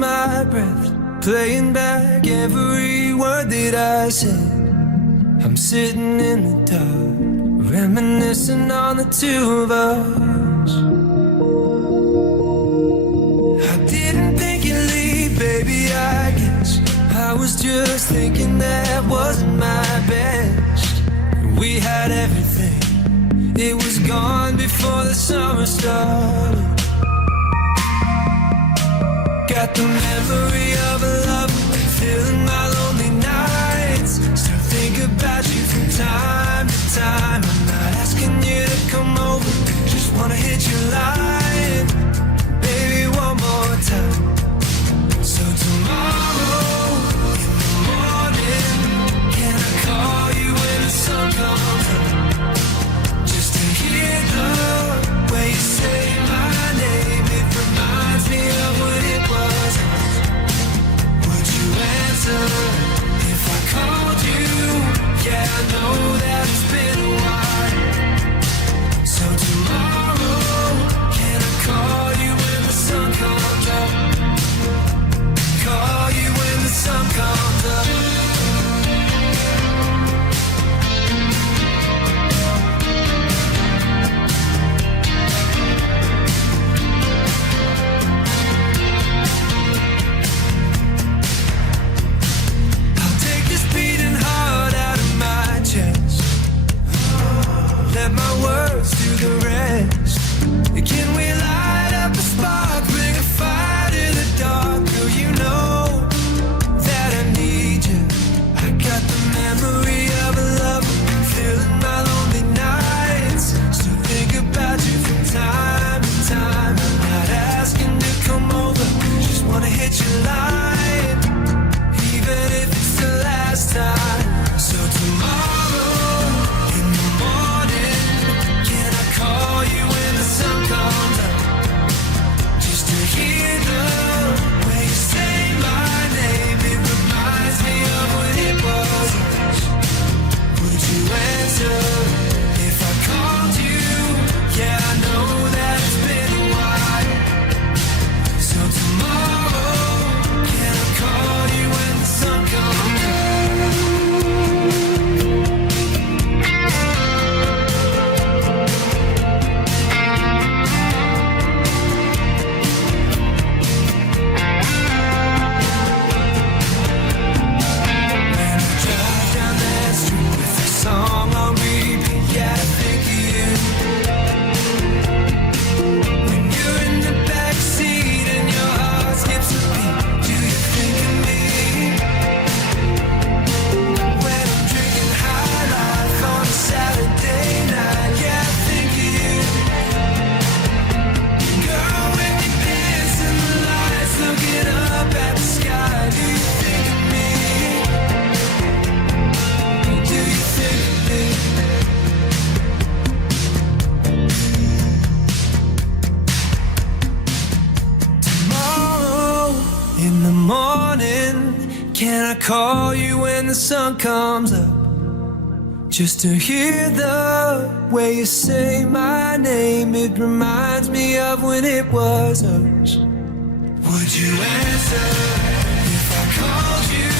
my breath, playing back every word that I said. I'm sitting in the dark, reminiscing on the two of us. I didn't think you'd leave, baby, I guess I was just thinking that wasn't my best. We had everything, it was gone before the summer started. Got the memory of a love, filling my lonely nights. Still think about you from time to time. I'm not asking you to come over, just wanna hit your line, baby, one more time. So tomorrow in the morning, can I call you when the sun comes up? Just to hear the way you say my name, it reminds me of when it was us. Would you answer if I called you? Yeah, I know that it's been a while. So tomorrow, can I call you when the sun comes up? Call you when the sun comes up. Let my words do the rest. Can we light up a spark, bring a fire to the dark? Girl, you know that I need you. I got the memory of a love, filling my lonely nights. Still think about you from time to time. I'm not asking to come over, just wanna hit your line, even if it's the last time. So tomorrow in the morning, can I call you when the sun comes up? Just to hear the way you say my name, it reminds me of when it was us. Would you answer if I called you? Yeah, I know that it's been a while. So tomorrow, can I call you when the sun comes up? Song on repeat, yeah, I think of you. When you're in the backseat and your heart skips a beat, do you think of me? When I'm drinking high life on a Saturday night, yeah, I think of you. Girl, when you dance in the lights, looking up at the sky, do you think of me? Do you think of me? Tomorrow in the morning, can I call you when the sun comes up? Just to hear the way you say my name, it reminds me of when it was us. Would you answer if I called you?